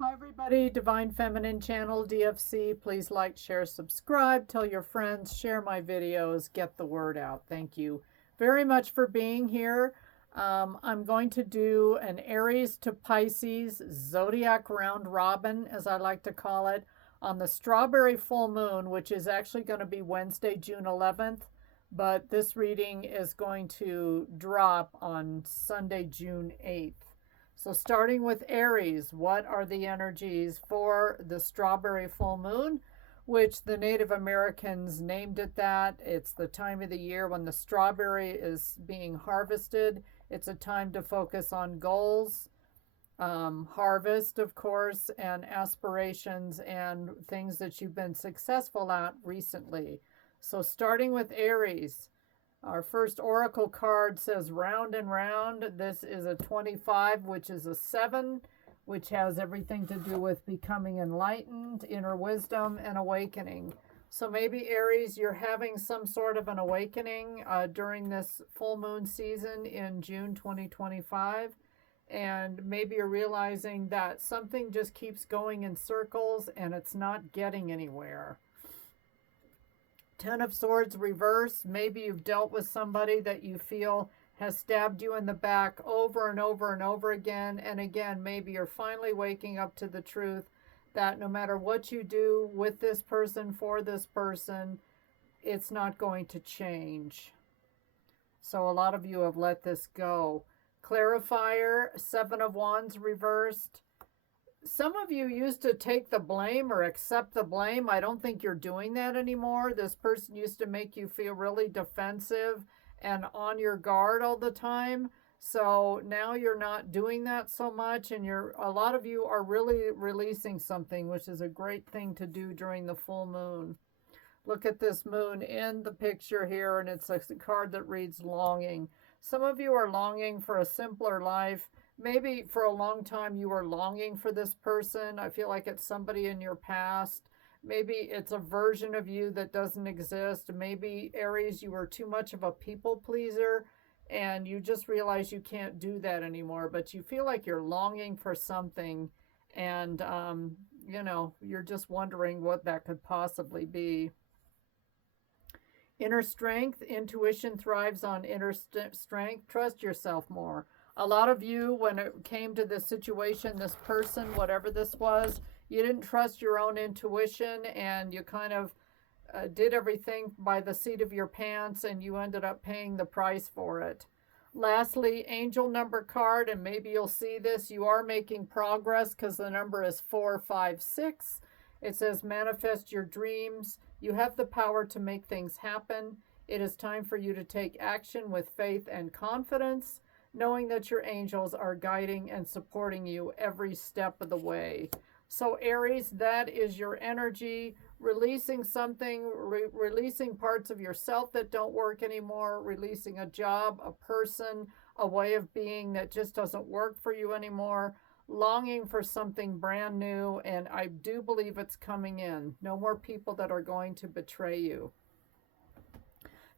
Hi everybody, Divine Feminine Channel, DFC. Please like, share, subscribe, tell your friends, share my videos, get the word out. Thank you very much for being here. I'm going to do an Aries to Pisces Zodiac round robin, as I like to call it, on the strawberry full moon, which is actually going to be Wednesday, June 11th. But this reading is going to drop on Sunday, June 8th. So starting with Aries, what are the energies for the strawberry full moon, which the Native Americans named it that? It's the time of the year when the strawberry is being harvested. It's a time to focus on goals, harvest, of course, and aspirations and things that you've been successful at recently. So starting with Aries, our first oracle card says round and round. This is a 25, which is a 7, which has everything to do with becoming enlightened, inner wisdom, and awakening. So maybe Aries, you're having some sort of an awakening during this full moon season in June 2025. And maybe you're realizing that something just keeps going in circles and it's not getting anywhere. Ten of Swords reverse. Maybe you've dealt with somebody that you feel has stabbed you in the back over and over and over again. And again, maybe you're finally waking up to the truth that no matter what you do with this person, for this person, it's not going to change. So a lot of you have let this go. Clarifier, Seven of Wands reversed. Some of you used to take the blame or accept the blame. I don't think you're doing that anymore. This person used to make you feel really defensive and on your guard all the time. So now you're not doing that so much, and a lot of you are really releasing something, which is a great thing to do during the full moon. Look at this moon in the picture here, and it's a card that reads longing. Some of you are longing for a simpler life. Maybe for a long time you were longing for this person. I feel like it's somebody in your past. Maybe it's a version of you that doesn't exist. Maybe, Aries, you were too much of a people pleaser and you just realize you can't do that anymore. But you feel like you're longing for something, and, you're just wondering what that could possibly be. Inner strength. Intuition thrives on inner strength. Trust yourself more. A lot of you, when it came to this situation, this person, whatever this was, you didn't trust your own intuition, and you kind of did everything by the seat of your pants, and you ended up paying the price for it. Lastly, angel number card, and maybe you'll see this. You are making progress because the number is 456. It says manifest your dreams. You have the power to make things happen. It is time for you to take action with faith and confidence, knowing that your angels are guiding and supporting you every step of the way. So Aries, that is your energy, releasing something, releasing parts of yourself that don't work anymore, releasing a job, a person, a way of being that just doesn't work for you anymore, longing for something brand new, and I do believe it's coming in. No more people that are going to betray you.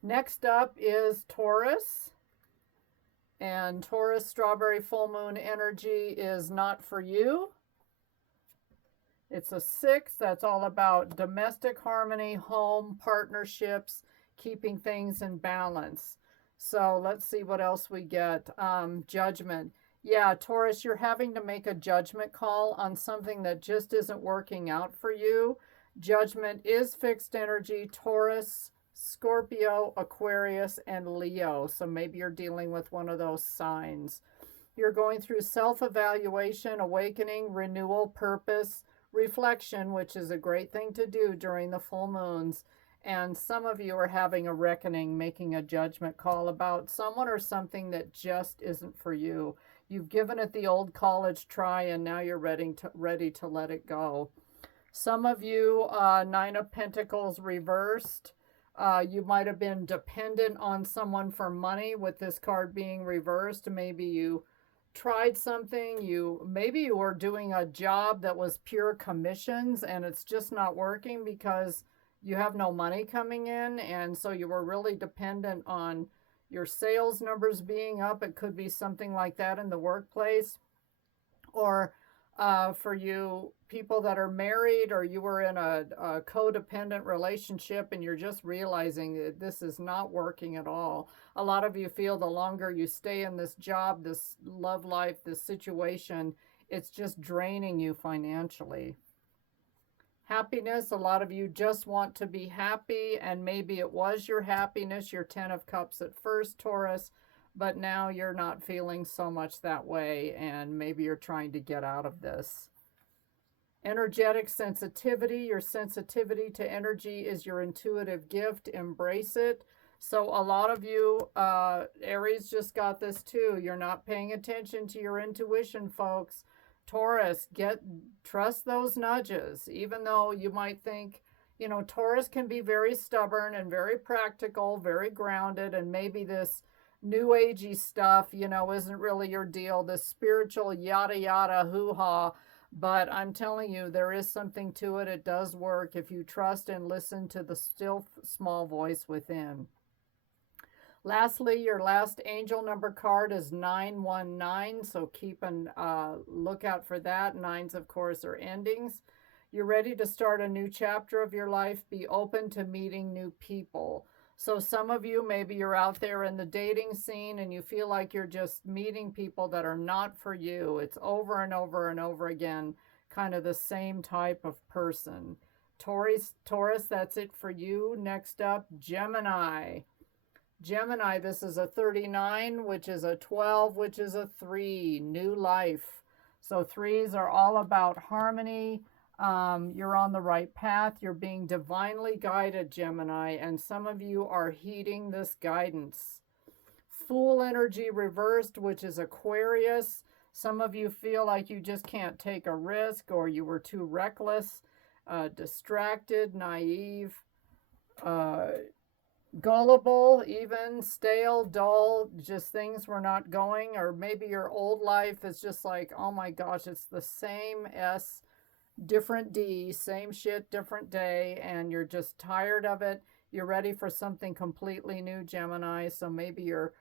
Next up is Taurus. And Taurus strawberry full moon energy is not for you. It's a 6. That's all about domestic harmony, home, partnerships, keeping things in balance. So let's see what else we get. Judgment. Yeah, Taurus, you're having to make a judgment call on something that just isn't working out for you. Judgment is fixed energy. Taurus, Scorpio, Aquarius, and Leo. So maybe you're dealing with one of those signs. You're going through self-evaluation, awakening, renewal, purpose, reflection, which is a great thing to do during the full moons. And some of you are having a reckoning, making a judgment call about someone or something that just isn't for you. You've given it the old college try, and now you're ready to let it go. Some of you, Nine of Pentacles reversed. You might have been dependent on someone for money with this card being reversed. Maybe you tried something. Maybe you were doing a job that was pure commissions and it's just not working because you have no money coming in. And so you were really dependent on your sales numbers being up. It could be something like that in the workplace. Or for you people that are married, or you were in a codependent relationship and you're just realizing that this is not working at all. A lot of you feel the longer you stay in this job, this love life, this situation, it's just draining you financially. Happiness, a lot of you just want to be happy, and maybe it was your happiness, your 10 of Cups at first, Taurus, but now you're not feeling so much that way, and maybe you're trying to get out of this. Energetic sensitivity, your sensitivity to energy is your intuitive gift. Embrace it. So a lot of you, Aries just got this too. You're not paying attention to your intuition, folks. Taurus, trust those nudges, even though you might think, you know, Taurus can be very stubborn and very practical, very grounded, and maybe this new agey stuff, you know, isn't really your deal, this spiritual yada yada hoo-ha. But I'm telling you, there is something to it. It does work if you trust and listen to the still small voice within. Lastly, your last angel number card is 919, so keep a lookout for that. Nines, of course, are endings. You're ready to start a new chapter of your life. Be open to meeting new people. So some of you, maybe you're out there in the dating scene and you feel like you're just meeting people that are not for you. It's over and over and over again, kind of the same type of person. Taurus, that's it for you. Next up, Gemini. Gemini, this is a 39, which is a 12, which is a 3, new life. So threes are all about harmony. You're on the right path. You're being divinely guided, Gemini, and some of you are heeding this guidance. Fool energy reversed, which is Aquarius. Some of you feel like you just can't take a risk, or you were too reckless, distracted, naive, gullible, even stale, dull, just things were not going. Or maybe your old life is just like, oh my gosh, it's the same S, different D, same shit, different day, and you're just tired of it. You're ready for something completely new, Gemini. So maybe you're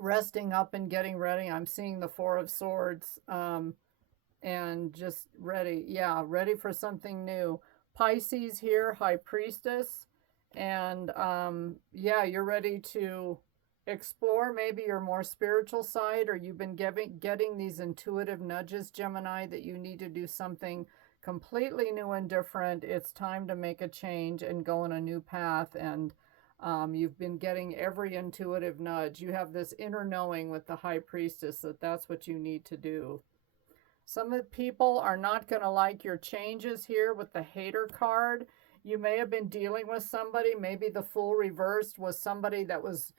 resting up and getting ready. I'm seeing the Four of Swords, and just ready. Yeah, ready for something new. Pisces here, High Priestess. And yeah, you're ready to explore maybe your more spiritual side, or you've been getting these intuitive nudges, Gemini, that you need to do something completely new and different. It's time to make a change and go on a new path. And you've been getting every intuitive nudge. You have this inner knowing with the High Priestess that that's what you need to do. Some of the people are not going to like your changes here with the Hater card. You may have been dealing with somebody, maybe the Fool reversed was somebody that was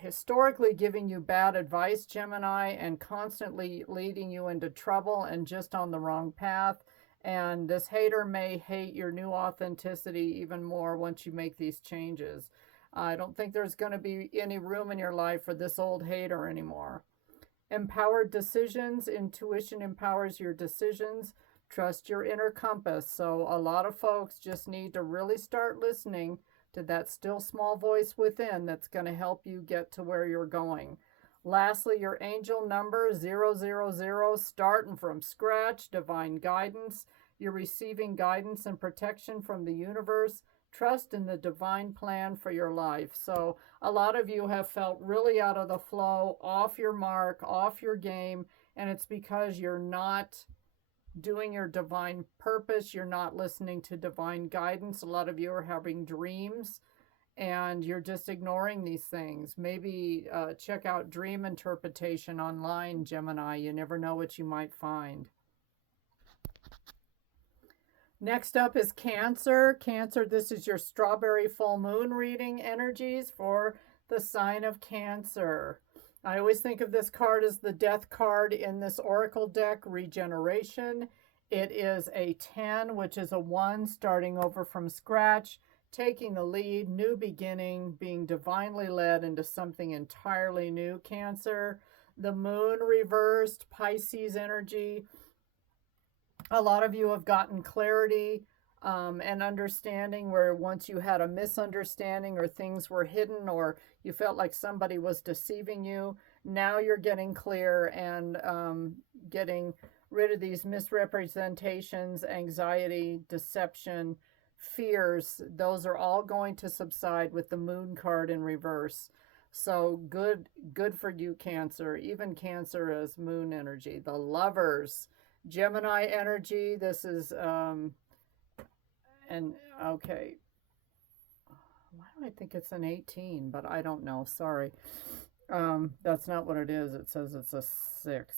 historically giving you bad advice, Gemini, and constantly leading you into trouble and just on the wrong path. And this hater may hate your new authenticity even more once you make these changes. I don't think there's going to be any room in your life for this old hater anymore. Empowered decisions. Intuition empowers your decisions. Trust your inner compass. So a lot of folks just need to really start listening to that still small voice within that's going to help you get to where you're going. Lastly, your angel number 000, starting from scratch, divine guidance. You're receiving guidance and protection from the universe. Trust in the divine plan for your life. So a lot of you have felt really out of the flow, off your mark, off your game, and it's because you're not doing your divine purpose. You're not listening to divine guidance. A lot of you are having dreams and you're just ignoring these things. Maybe check out dream interpretation online, Gemini. You never know what you might find. Next up is Cancer. Cancer, this is your strawberry full moon reading energies for the sign of Cancer. I always think of this card as the death card in this oracle deck, regeneration. It is a 10, which is a 1, starting over from scratch, taking the lead, new beginning, being divinely led into something entirely new, Cancer. The moon reversed, Pisces energy. A lot of you have gotten clarity and understanding where once you had a misunderstanding or things were hidden or you felt like somebody was deceiving you. Now you're getting clear and getting rid of these misrepresentations, anxiety, deception, fears. Those are all going to subside with the moon card in reverse. So good for you, Cancer. Even Cancer is moon energy. The Lovers, Gemini energy. This is and okay. Why do I think it's an 18? But I don't know. Sorry. That's not what it is. It says it's a 6.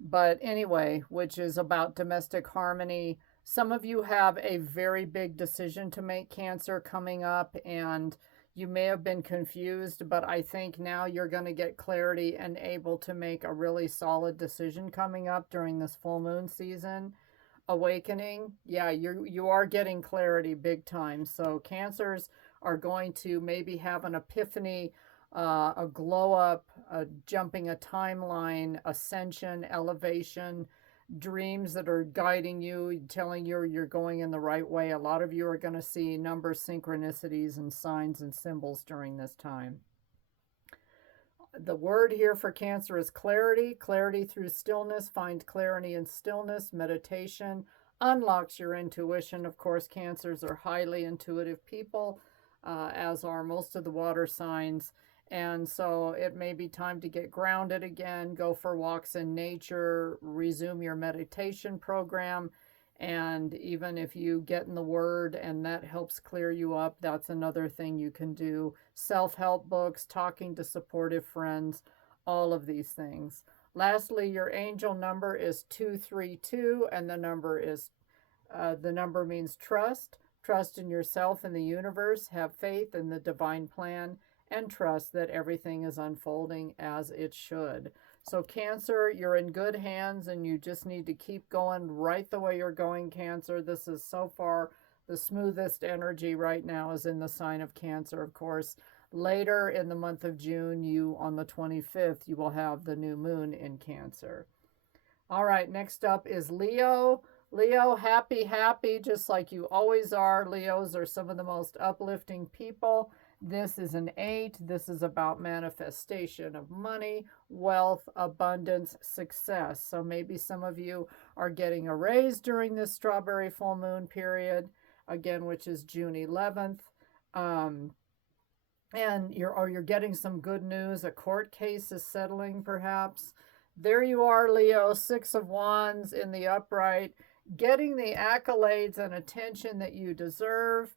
But anyway, which is about domestic harmony. Some of you have a very big decision to make, Cancer, coming up, and you may have been confused, but I think now you're going to get clarity and able to make a really solid decision coming up during this full moon season. Awakening, yeah, you are getting clarity big time. So Cancers are going to maybe have an epiphany, a glow up, jumping a timeline, ascension, elevation, dreams that are guiding you, telling you you're going in the right way. A lot of you are going to see number synchronicities and signs and symbols during this time. The word here for Cancer is clarity. Clarity through stillness. Find clarity in stillness. Meditation unlocks your intuition. Of course, Cancers are highly intuitive people, as are most of the water signs. And so it may be time to get grounded again, go for walks in nature, resume your meditation program. And even if you get in the Word and that helps clear you up, that's another thing you can do. Self-help books, talking to supportive friends, all of these things. Lastly, your angel number is 232, and the number means trust. Trust in yourself and the universe. Have faith in the divine plan, and trust that everything is unfolding as it should. So Cancer, you're in good hands, and you just need to keep going right the way you're going, Cancer. This is so far the smoothest energy right now is in the sign of Cancer, of course. Later in the month of June, on the 25th, you will have the new moon in Cancer. All right, next up is Leo. Leo, happy, just like you always are. Leos are some of the most uplifting people. This is an 8. This is about manifestation of money, wealth, abundance, success. So maybe some of you are getting a raise during this strawberry full moon period, again, which is June 11th. And you're getting some good news. A court case is settling, perhaps. There you are, Leo, 6 of Wands in the upright, getting the accolades and attention that you deserve.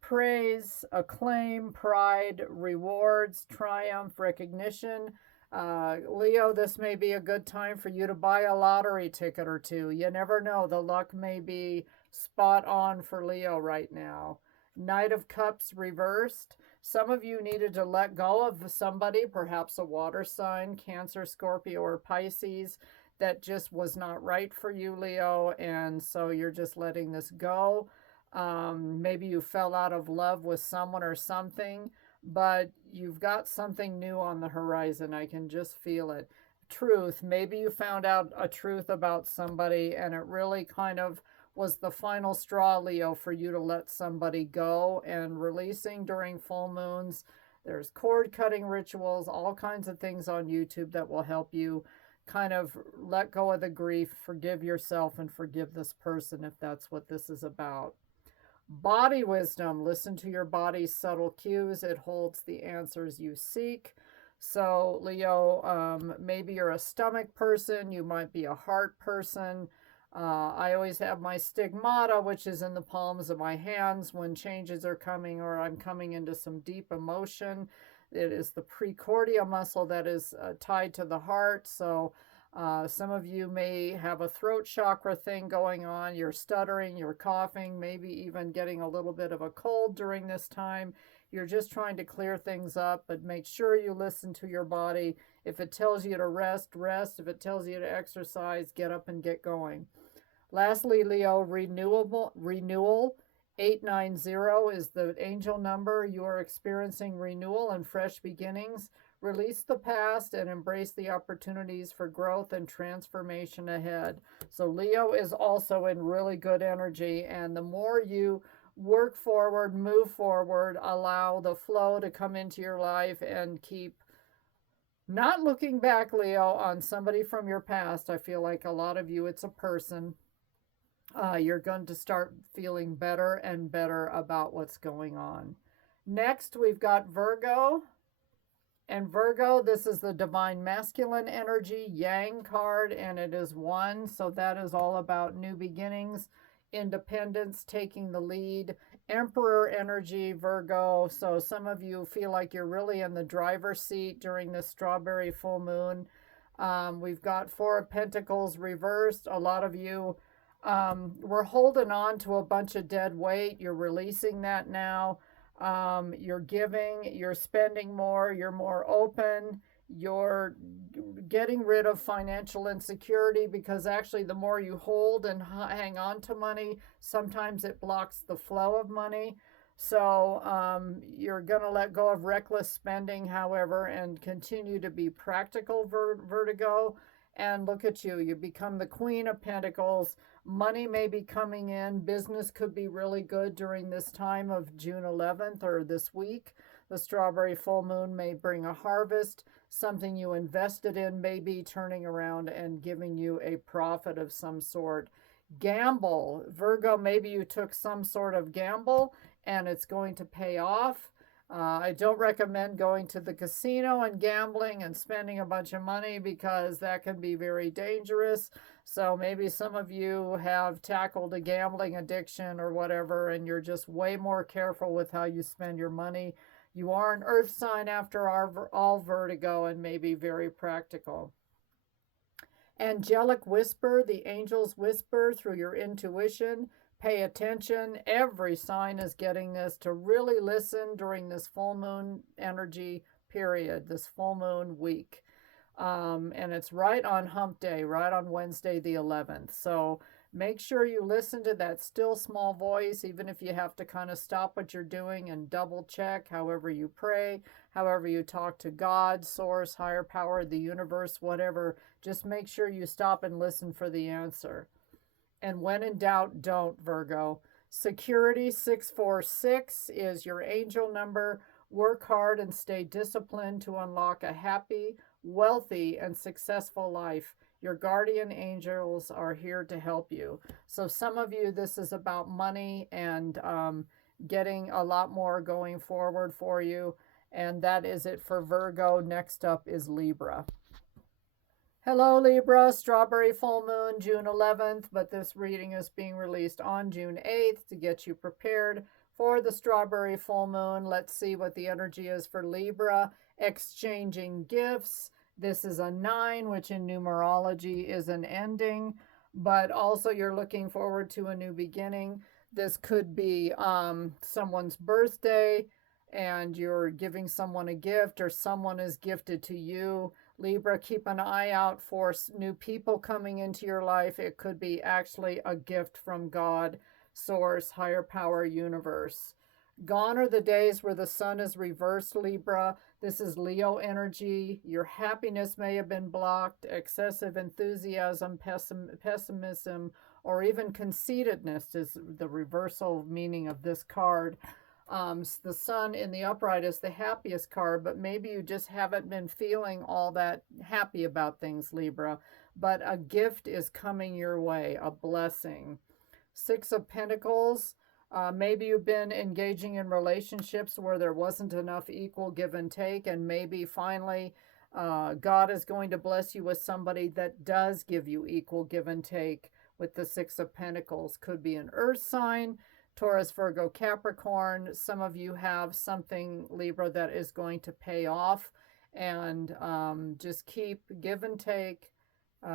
Praise, acclaim, pride, rewards, triumph, recognition. Leo, this may be a good time for you to buy a lottery ticket or two. You never know. The luck may be spot on for Leo right now. Knight of Cups reversed. Some of you needed to let go of somebody, perhaps a water sign, Cancer, Scorpio, or Pisces, that just was not right for you, Leo, and so you're just letting this go. Maybe you fell out of love with someone or something, but you've got something new on the horizon. I can just feel it. Truth. Maybe you found out a truth about somebody and it really kind of was the final straw, Leo, for you to let somebody go. And releasing during full moons, there's cord cutting rituals, all kinds of things on YouTube that will help you kind of let go of the grief, forgive yourself, and forgive this person if that's what this is about. Body wisdom. Listen to your body's subtle cues. It holds the answers you seek. So, Leo, maybe you're a stomach person. You might be a heart person. I always have my stigmata, which is in the palms of my hands when changes are coming or I'm coming into some deep emotion. It is the precordia muscle that is tied to the heart. So some of you may have a throat chakra thing going on. You're stuttering, you're coughing, maybe even getting a little bit of a cold during this time. You're just trying to clear things up, but make sure you listen to your body. If it tells you to rest, rest. If it tells you to exercise, get up and get going. Lastly, Leo, renewal. 890 is the angel number. You are experiencing renewal and fresh beginnings. Release the past and embrace the opportunities for growth and transformation ahead. So Leo is also in really good energy, and the more you work forward, move forward, allow the flow to come into your life, and keep Not looking back, Leo, on somebody from your past. I feel like a lot of you, it's a person. You're going to start feeling better and better about what's going on. Next, we've got Virgo. And Virgo, this is the divine masculine energy, Yang card, and it is 1. So that is all about new beginnings, independence, taking the lead. Emperor energy, Virgo. So some of you feel like you're really in the driver's seat during this strawberry full moon. We've got 4 of Pentacles reversed. A lot of you were holding on to a bunch of dead weight. You're releasing that now. You're giving, you're spending more, you're more open, you're getting rid of financial insecurity, because actually the more you hold and hang on to money, sometimes it blocks the flow of money. So you're going to let go of reckless spending, however, and continue to be practical, Vertigo. And look at you, you become the Queen of Pentacles. Money may be coming in. Business could be really good during this time of June 11th or this week. The strawberry full moon may bring a harvest. Something you invested in may be turning around and giving you a profit of some sort. Gamble. Virgo, maybe you took some sort of gamble and it's going to pay off. I don't recommend going to the casino and gambling and spending a bunch of money, because that can be very dangerous. So maybe some of you have tackled a gambling addiction or whatever, and you're just way more careful with how you spend your money. You are an earth sign after all, Vertigo, and maybe very practical. Angelic whisper, the angels whisper through your intuition. Pay attention. Every sign is getting this, to really listen during this full moon energy period, this full moon week. And it's right on hump day, right on Wednesday the 11th. So make sure you listen to that still small voice, even if you have to kind of stop what you're doing and double check, however you pray, however you talk to God, source, higher power, the universe, whatever. Just make sure you stop and listen for the answer. And when in doubt, don't, Virgo. Security 646 is your angel number. Work hard and stay disciplined to unlock a happy, wealthy, and successful life. Your guardian angels are here to help you. So some of you, this is about money and getting a lot more going forward for you. And that is it for Virgo. Next up is Libra. Hello, Libra. Strawberry full moon, June 11th, but this reading is being released on June 8th to get you prepared for the strawberry full moon. Let's see what the energy is for Libra. Exchanging gifts. This is a 9, which in numerology is an ending, but also you're looking forward to a new beginning. This could be someone's birthday and you're giving someone a gift, or someone is gifted to you. Libra, keep an eye out for new people coming into your life. It could be actually a gift from God, source, higher power, universe. Gone are the days where the sun is reversed, Libra. This is Leo energy. Your happiness may have been blocked. Excessive enthusiasm, pessimism, or even conceitedness is the reversal meaning of this card. The sun in the upright is the happiest card, but maybe you just haven't been feeling all that happy about things, Libra. But a gift is coming your way, a blessing. 6 of Pentacles. Maybe you've been engaging in relationships where there wasn't enough equal give and take, and maybe finally God is going to bless you with somebody that does give you equal give and take with the 6 of Pentacles. Could be an earth sign. Taurus, Virgo, Capricorn. Some of you have something, Libra, that is going to pay off, and just keep give and take.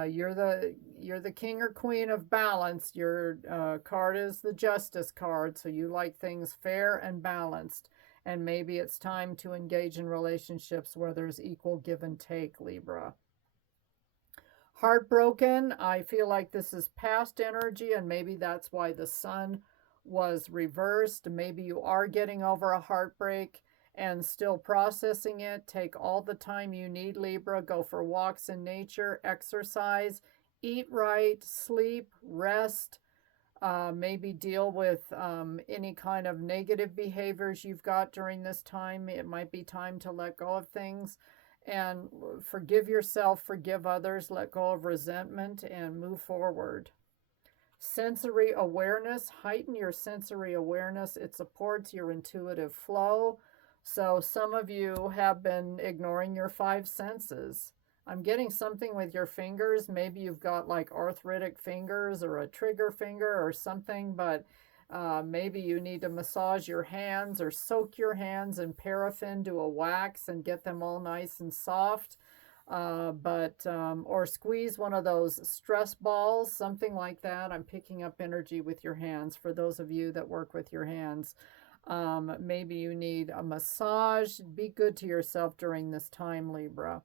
You're the king or queen of balance. Your card is the Justice card, so you like things fair and balanced. And maybe it's time to engage in relationships where there's equal give and take, Libra. Heartbroken. I feel like this is past energy, and maybe that's why the sun was reversed. Maybe you are getting over a heartbreak and still processing it. Take all the time you need, Libra. Go for walks in nature, exercise, eat right, sleep, rest. Maybe deal with any kind of negative behaviors you've got during this time. It might be time to let go of things. and forgive yourself, forgive others, let go of resentment, and move forward. Sensory awareness, heighten your sensory awareness. It supports your intuitive flow. So some of you have been ignoring your five senses. I'm getting something with your fingers. Maybe you've got like arthritic fingers or a trigger finger or something, but maybe you need to massage your hands or soak your hands in paraffin, do a wax and get them all nice and soft. Or squeeze one of those stress balls, something like that. I'm picking up energy with your hands for those of you that work with your hands. Maybe you need a massage. Be good to yourself during this time, Libra.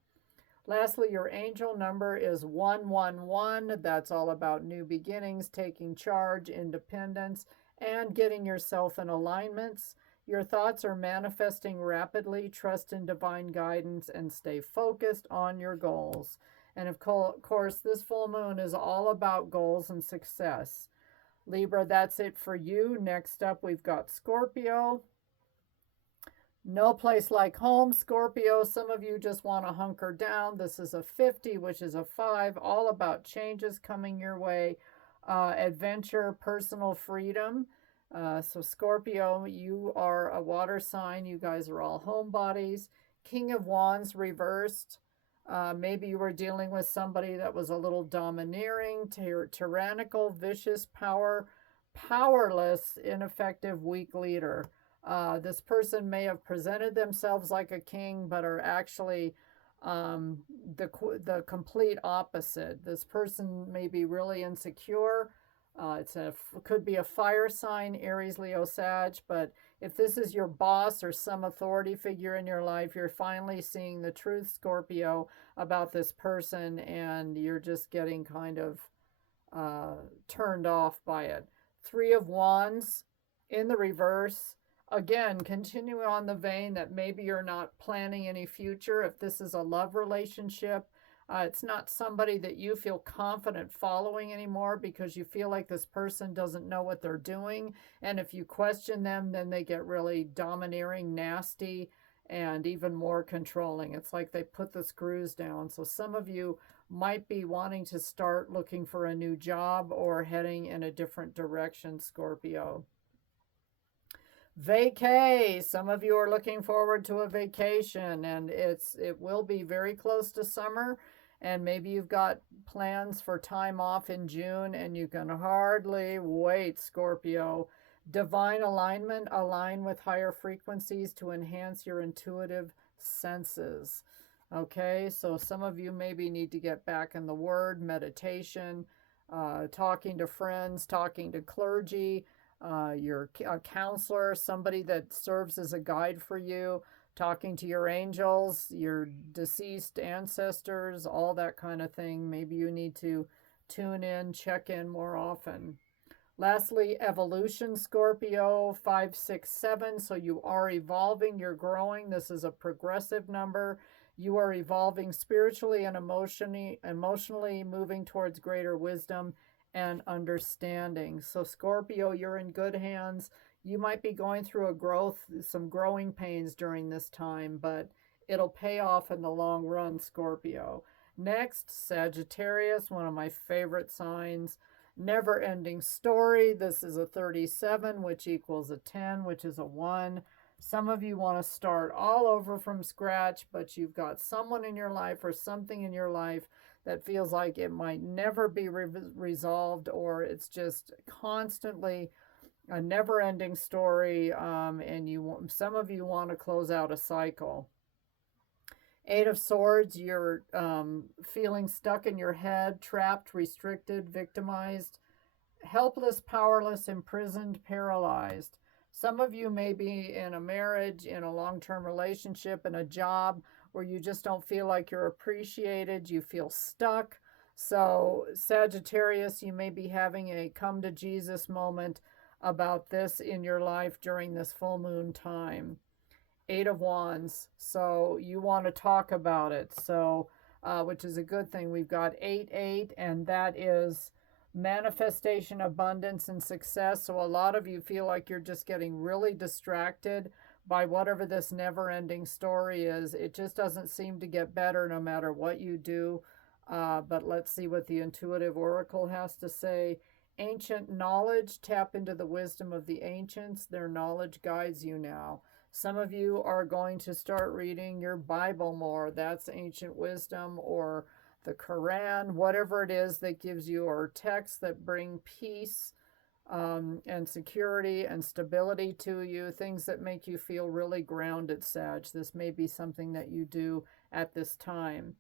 Lastly, your angel number is 111. That's all about new beginnings, taking charge, independence, and getting yourself in alignments. Your thoughts are manifesting rapidly. Trust in divine guidance and stay focused on your goals. And of course, this full moon is all about goals and success. Libra, that's it for you. Next up, we've got Scorpio. No place like home, Scorpio. Some of you just want to hunker down. This is a 50, which is a 5, all about changes coming your way, adventure, personal freedom. So Scorpio, you are a water sign. You guys are all homebodies. King of Wands reversed. Maybe you were dealing with somebody that was a little domineering, tyrannical, vicious, powerless, ineffective, weak leader. This person may have presented themselves like a king, but are actually the complete opposite. This person may be really insecure. Could be a fire sign, Aries, Leo, Sag, but if this is your boss or some authority figure in your life, you're finally seeing the truth, Scorpio, about this person, and you're just getting kind of turned off by it. 3 of Wands in the reverse. Again, continue on the vein that maybe you're not planning any future. If this is a love relationship, it's not somebody that you feel confident following anymore because you feel like this person doesn't know what they're doing. And if you question them, then they get really domineering, nasty, and even more controlling. It's like they put the screws down. So some of you might be wanting to start looking for a new job or heading in a different direction, Scorpio. Vacay. Some of you are looking forward to a vacation, and it will be very close to summer, and maybe you've got plans for time off in June, and you can hardly wait, Scorpio. Divine alignment, align with higher frequencies to enhance your intuitive senses. Okay, so some of you maybe need to get back in the Word, meditation, talking to friends, talking to clergy, your counselor, somebody that serves as a guide for you, talking to your angels, your deceased ancestors, all that kind of thing. Maybe you need to tune in, check in more often. Lastly, evolution, Scorpio, 5, 6, 7. So you are evolving, you're growing. This is a progressive number. You are evolving spiritually and emotionally moving towards greater wisdom and understanding. So Scorpio, you're in good hands. You might be going through some growing pains during this time, but it'll pay off in the long run, Scorpio. Next, Sagittarius, one of my favorite signs. Never-ending story. This is a 37, which equals a 10, which is a 1. Some of you want to start all over from scratch, but you've got someone in your life or something in your life that feels like it might never be resolved, or it's just constantly a never-ending story, and some of you want to close out a cycle. 8 of Swords, you're feeling stuck in your head, trapped, restricted, victimized, helpless, powerless, imprisoned, paralyzed. Some of you may be in a marriage, in a long-term relationship, in a job where you just don't feel like you're appreciated, you feel stuck. So Sagittarius, you may be having a come to Jesus moment about this in your life during this full moon time. 8 of Wands, so you want to talk about it, so which is a good thing. We've got 8, 8, and that is manifestation, abundance, and success. So a lot of you feel like you're just getting really distracted by whatever this never-ending story is. It just doesn't seem to get better no matter what you do. But let's see what the intuitive oracle has to say. Ancient knowledge, tap into the wisdom of the ancients. Their knowledge guides you now. Some of you are going to start reading your Bible more. That's ancient wisdom, or the Quran, whatever it is that gives you, or texts that bring peace and security and stability to you, things that make you feel really grounded, Sag. This may be something that you do at this time.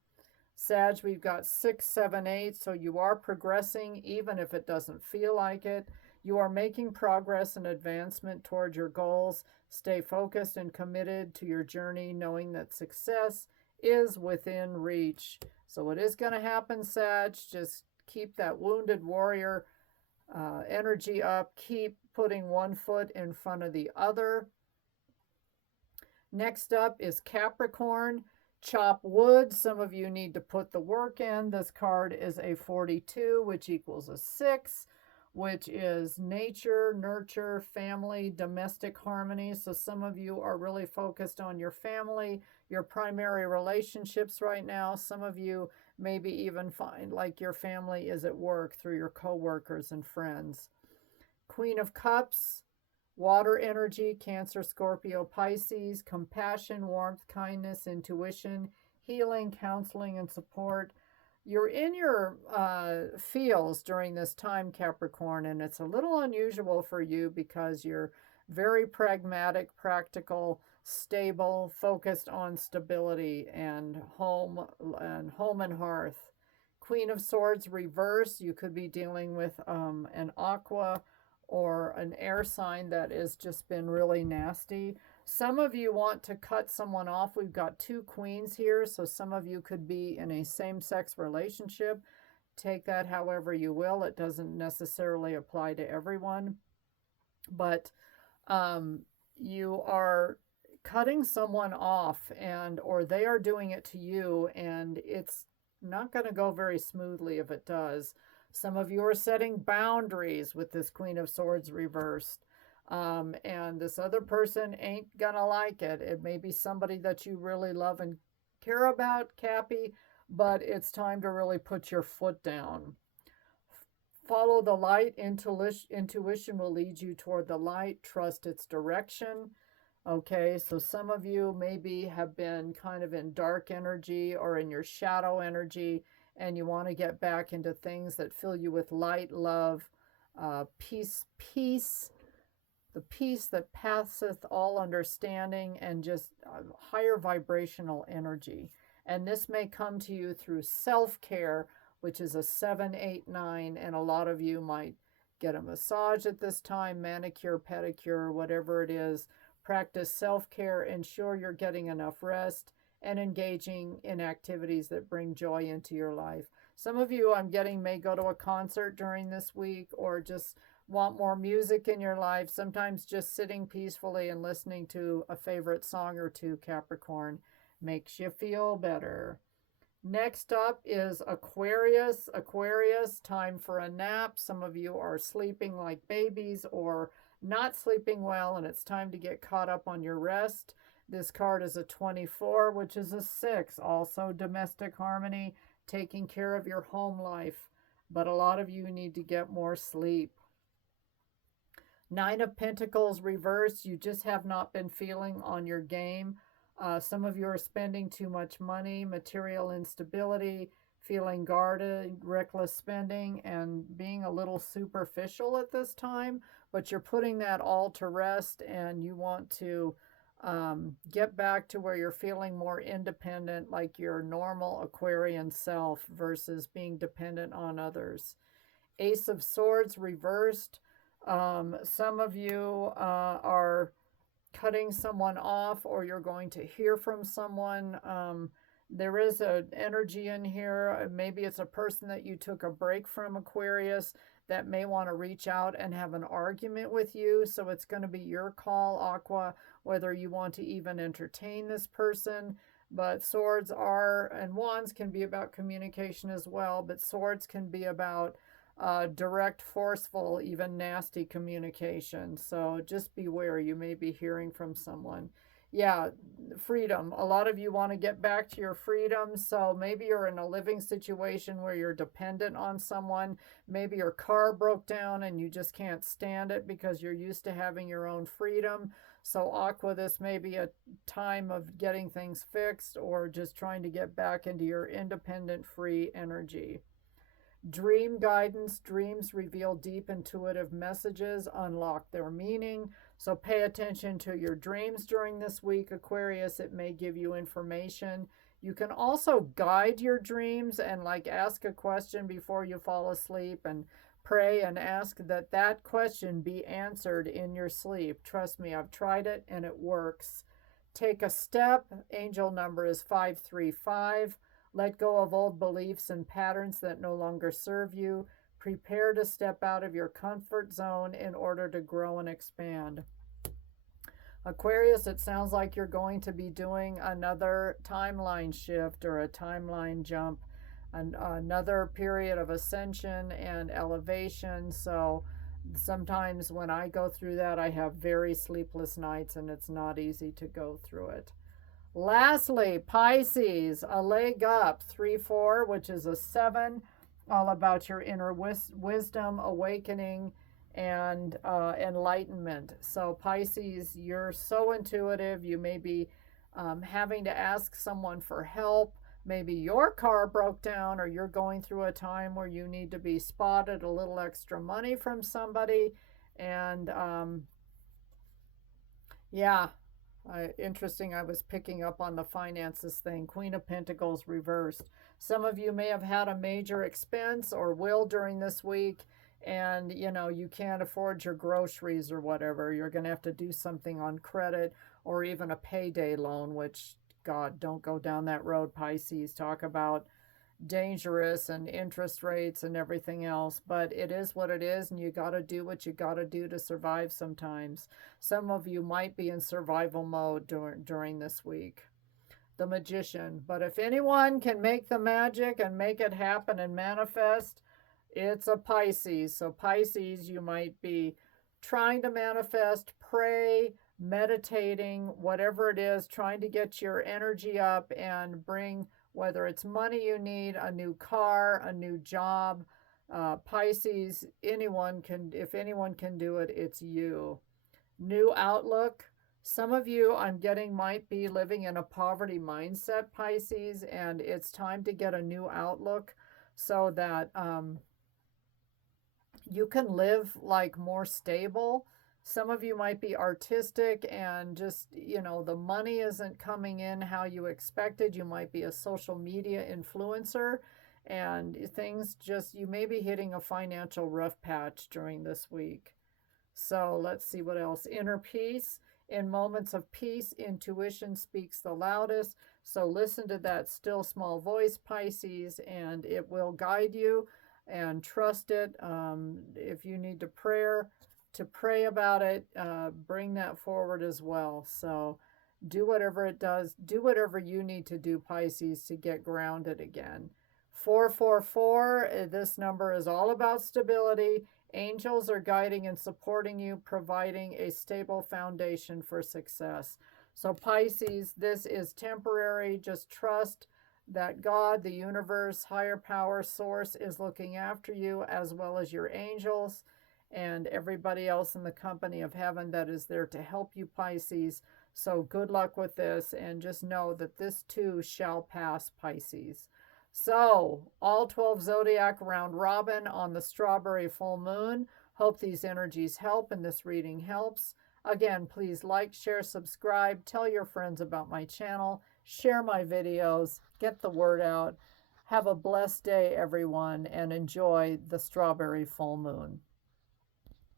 Sag, we've got 6, 7, 8, so you are progressing even if it doesn't feel like it. You are making progress and advancement toward your goals. Stay focused and committed to your journey, knowing that success is within reach. So it is going to happen, Sag. Just keep that wounded warrior energy up. Keep putting one foot in front of the other. Next up is Capricorn. Chop wood. Some of you need to put the work in. This card is a 42, which equals a 6, which is nature, nurture, family, domestic harmony. So some of you are really focused on your family, your primary relationships right now. Some of you maybe even find like your family is at work through your co-workers and friends. Queen of Cups, water energy, Cancer, Scorpio, Pisces, compassion, warmth, kindness, intuition, healing, counseling, and support. You're in your feels during this time, Capricorn, and it's a little unusual for you because you're very pragmatic, practical, stable, focused on stability and home and hearth. Queen of Swords reverse. You could be dealing with an aqua or an air sign that has just been really nasty. Some of you want to cut someone off. We've got 2 queens here, so some of you could be in a same-sex relationship. Take that however you will. It doesn't necessarily apply to everyone. But you are cutting someone off, or they are doing it to you, and it's not going to go very smoothly if it does. Some of you are setting boundaries with this Queen of Swords reversed. And this other person ain't gonna like it. It may be somebody that you really love and care about, Cappy, but it's time to really put your foot down. Follow the light. Intuition will lead you toward the light. Trust its direction. Okay, so some of you maybe have been kind of in dark energy or in your shadow energy, and you want to get back into things that fill you with light, love, peace, the peace that passeth all understanding, and just higher vibrational energy. And this may come to you through self-care, which is a 7, 8, 9, and a lot of you might get a massage at this time, manicure, pedicure, whatever it is. Practice self-care, ensure you're getting enough rest, and engaging in activities that bring joy into your life. Some of you, I'm getting, may go to a concert during this week, or just want more music in your life. Sometimes just sitting peacefully and listening to a favorite song or two, Capricorn, makes you feel better. Next up is Aquarius. Aquarius, time for a nap. Some of you are sleeping like babies or not sleeping well, and it's time to get caught up on your rest. This card is a 24, which is a 6. Also domestic harmony, taking care of your home life. But a lot of you need to get more sleep. 9 of Pentacles reversed. You just have not been feeling on your game. Some of you are spending too much money, material instability, feeling guarded, reckless spending, and being a little superficial at this time. But you're putting that all to rest, and you want to get back to where you're feeling more independent, like your normal Aquarian self, versus being dependent on others. Ace of Swords reversed. Some of you are cutting someone off, or you're going to hear from someone. There is an energy in here. Maybe it's a person that you took a break from, Aquarius, that may want to reach out and have an argument with you. So it's going to be your call, Aqua, whether you want to even entertain this person. But swords are, and wands can be about communication as well, but swords can be about direct, forceful, even nasty communication. So just beware. You may be hearing from someone. Yeah, freedom. A lot of you want to get back to your freedom. So maybe you're in a living situation where you're dependent on someone. Maybe your car broke down and you just can't stand it because you're used to having your own freedom. So, Aqua, this may be a time of getting things fixed or just trying to get back into your independent, free energy. Dream guidance. Dreams reveal deep intuitive messages, unlock their meaning. So pay attention to your dreams during this week, Aquarius. It may give you information. You can also guide your dreams and like ask a question before you fall asleep and pray and ask that that question be answered in your sleep. Trust me, I've tried it and it works. Take a step. Angel number is 535. Let go of old beliefs and patterns that no longer serve you. Prepare to step out of your comfort zone in order to grow and expand. Aquarius, it sounds like you're going to be doing another timeline shift or a timeline jump, another period of ascension and elevation. So sometimes when I go through that, I have very sleepless nights and it's not easy to go through it. Lastly, Pisces, a leg up, 3-4, which is a 7, all about your inner wisdom, awakening, and enlightenment. So Pisces, you're so intuitive. You may be having to ask someone for help. Maybe your car broke down or you're going through a time where you need to be spotted, a little extra money from somebody. And yeah. Interesting, I was picking up on the finances thing. Queen of Pentacles reversed. Some of you may have had a major expense or will during this week, and you can't afford your groceries or whatever. You're going to have to do something on credit or even a payday loan, which, God, don't go down that road, Pisces. Talk about dangerous and interest rates and everything else, but it is what it is, and you got to do what you got to do to survive sometimes. Some of you might be in survival mode during this week. The Magician. But if anyone can make the magic and make it happen and manifest, it's a Pisces. So Pisces, you might be trying to manifest, pray, meditating, whatever it is, trying to get your energy up and bring, whether it's money you need, a new car, a new job. Pisces, anyone can, if anyone can do it, it's you. New outlook. Some of you, I'm getting, might be living in a poverty mindset, Pisces, and it's time to get a new outlook so that you can live like more stable. Some of you might be artistic and just, the money isn't coming in how you expected. You might be a social media influencer and things just, you may be hitting a financial rough patch during this week. So let's see what else. Inner peace. In moments of peace, intuition speaks the loudest. So listen to that still small voice, Pisces, and it will guide you, and trust it. If you need to pray about it, bring that forward as well. So do whatever it does. Do whatever you need to do, Pisces, to get grounded again. 444, this number is all about stability. Angels are guiding and supporting you, providing a stable foundation for success. So Pisces, this is temporary. Just trust that God, the universe, higher power, source is looking after you, as well as your angels and everybody else in the company of heaven that is there to help you, Pisces. So good luck with this, and just know that this too shall pass, Pisces. So, all 12 zodiac round robin on the strawberry full moon. Hope these energies help and this reading helps. Again, please like, share, subscribe, tell your friends about my channel, share my videos, get the word out. Have a blessed day, everyone, and enjoy the strawberry full moon.